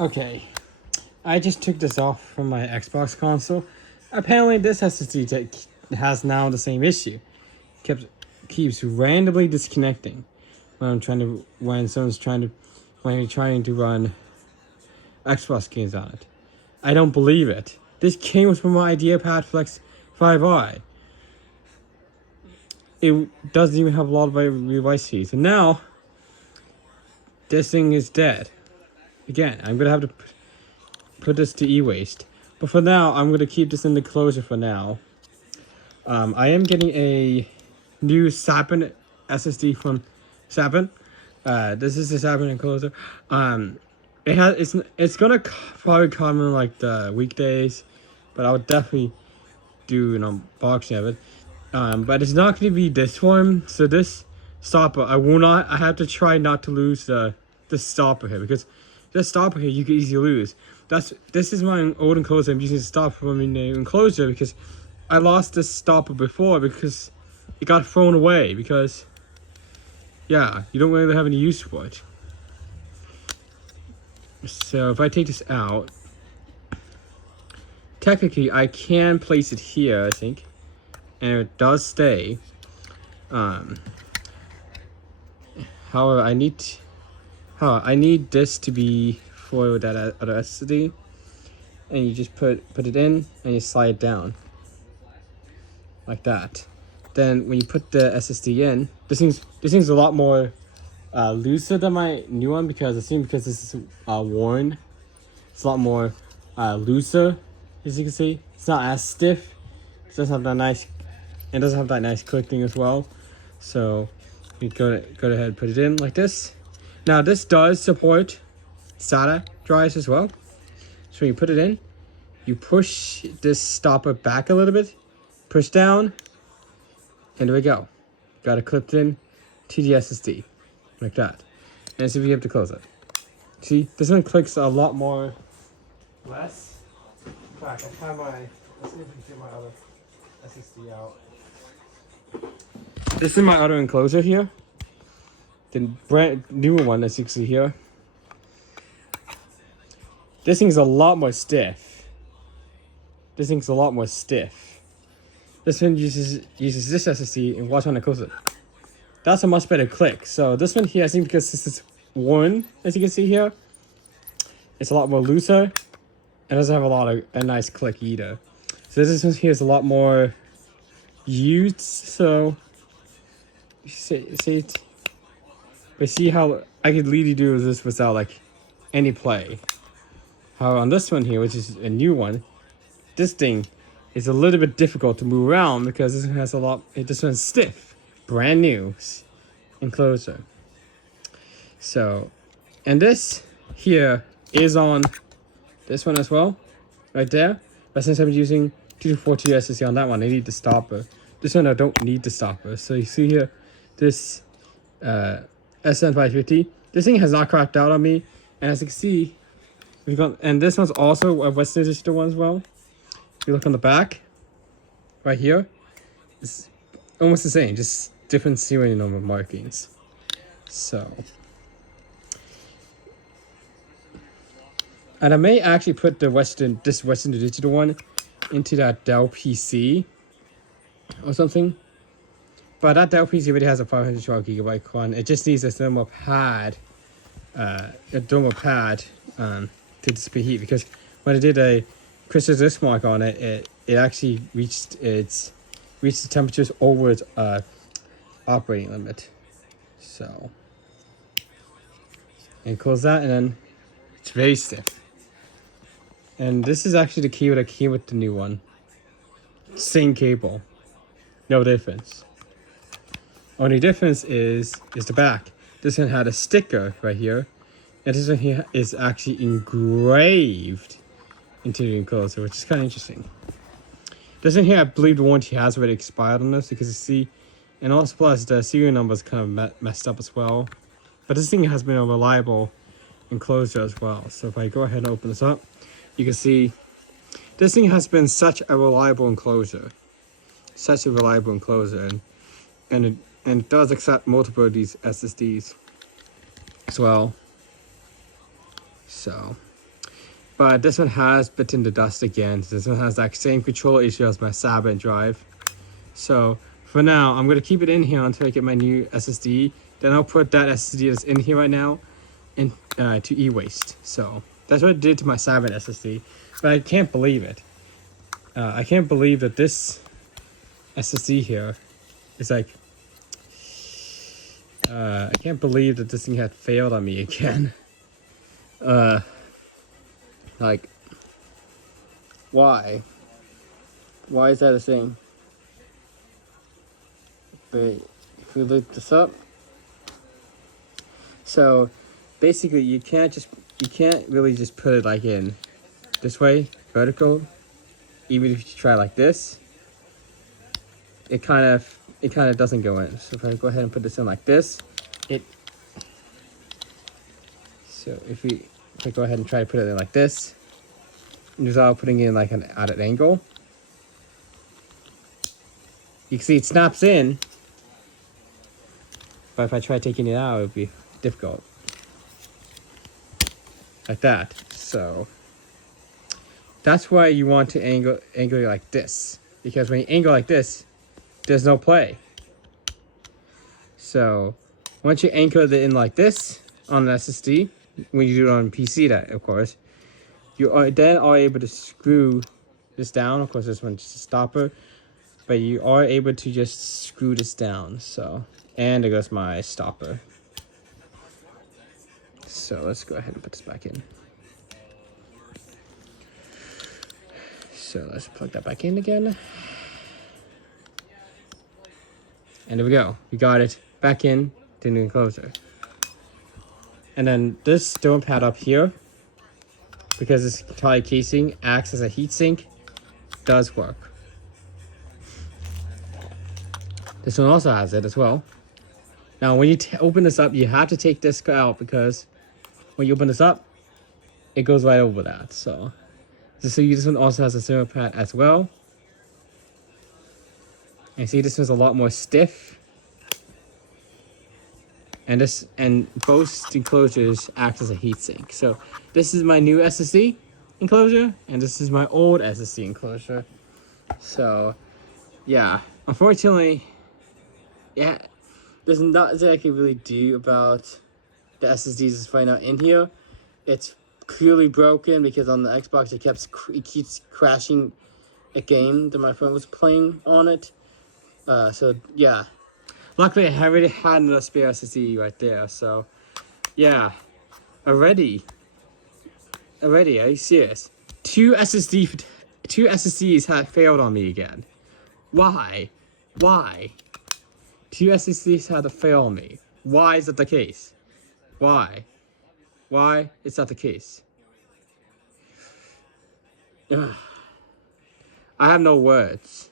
Okay, I just took this off from my Xbox console. Apparently, this SSD has now the same issue. Keeps randomly disconnecting when when you're trying to run Xbox games on it. I don't believe it. This came from my IdeaPad Flex 5i. It doesn't even have a lot of device feeds. And now, this thing is dead. Again, I'm gonna have to put this to e-waste. But for now, I'm gonna keep this in the closure for now. I am getting a new Sapin SSD from Sapin. This is the Sapin enclosure. It's gonna probably come in like the weekdays, but I'll definitely do an unboxing of it. But it's not gonna be this one. So this stopper, I have to try not to lose this stopper here, because this stopper here you can easily lose. This is my old enclosure. I'm using the stopper from in the enclosure because I lost this stopper before because it got thrown away, because yeah, you don't really have any use for it. So if I take this out, technically I can place it here, I think, and it does stay. However, I need this to be for that other SSD, and you just put it in and you slide it down like that. Then when you put the SSD in, this thing's a lot more looser than my new one, because this is worn. It's a lot more looser, as you can see. It's not as stiff. It doesn't have that nice. It doesn't have that nice click thing as well. So you go ahead and put it in like this. Now this does support SATA drives as well. So when you put it in, you push this stopper back a little bit, push down, and there we go. Got it clipped in to the SSD like that. And so we have to close it. See, this one clicks a lot more less. In fact, I have let's see if we can get my other SSD out. This is my other enclosure here. The brand newer one, as you can see here. This thing's a lot more stiff. This one uses this SSD, and watch when I close it. That's a much better click. So this one here, I think because this is worn, as you can see here, it's a lot more looser, and doesn't have a nice click either. So this one here is a lot more used. So see how I could literally do this without like any play. However, on this one here, which is a new one, this thing is a little bit difficult to move around because this one has this one's stiff, brand new enclosure. So, and this here is on this one as well, right there. But since I'm using 2242 SSD on that one, I need the stopper. This one I don't need the stopper. So you see here, this SN550. This thing has not cracked out on me, and as you can see, and this one's also a Western Digital one as well. If you look on the back, right here, it's almost the same, just different serial number markings. So, and I may actually put this Western Digital one into that Dell PC or something. But that Dell PC already has a 512GB one. It just needs a thermal pad, to dissipate heat, because when I did a crystal disk mark on it, it actually reached the temperatures over its operating limit. So, and close that, and then it's very stiff. And this is actually the cable that came with the new one. Same cable, no difference. Only difference is the back. This one had a sticker right here, and this one here is actually engraved into the enclosure, which is kind of interesting. This one here, I believe the warranty has already expired on this, because you see, and also plus the serial number is kind of messed up as well. But this thing has been a reliable enclosure as well. So if I go ahead and open this up, you can see this thing has been such a reliable enclosure, and it does accept multiple of these SSDs as well. So But this one has bitten the dust again. This one has that same control issue as my Saturn drive. So for now, I'm gonna keep it in here until I get my new SSD. Then I'll put that SSD that's in here right now in to e-waste. So that's what I did to my Saturn SSD. But I can't believe it. I can't believe that this SSD here is like. I can't believe that this thing had failed on me again. Like, why? Why is that a thing? But if we look this up, so basically you can't really just put it like in this way, vertical. Even if you try like this, it kind of doesn't go in. So if I go ahead and put this in like this, so if I go ahead and try to put it in like this, without putting it in like at an angle, you can see it snaps in. But if I try taking it out, it would be difficult. Like that. So that's why you want to angle it like this. Because when you angle like this, there's no play. So once you anchor it in like this on an SSD, when you do it on PC, that of course, you are then able to screw this down. Of course, this one's just a stopper, but you are able to just screw this down. So, and there goes my stopper. So let's go ahead and put this back in. So let's plug that back in again. And there we go. We got it back in to the enclosure. And then this dome pad up here, because this entire casing acts as a heatsink, does work. This one also has it as well. Now when you open this up, you have to take this out, because when you open this up, it goes right over that. So this one also has a thermal pad as well. And see, this one's a lot more stiff. And both enclosures act as a heatsink. So this is my new SSD enclosure, and this is my old SSD enclosure. So yeah, unfortunately, yeah, there's not that I can really do about the SSDs that's right now in here. It's clearly broken because on the Xbox it keeps crashing a game that my friend was playing on it. So yeah. Luckily, I already had another spare SSD right there, so yeah. Already, are you serious? Two SSDs had failed on me again. Why? Two SSDs had to fail on me. Why is that the case? Why is that the case? Ugh. I have no words.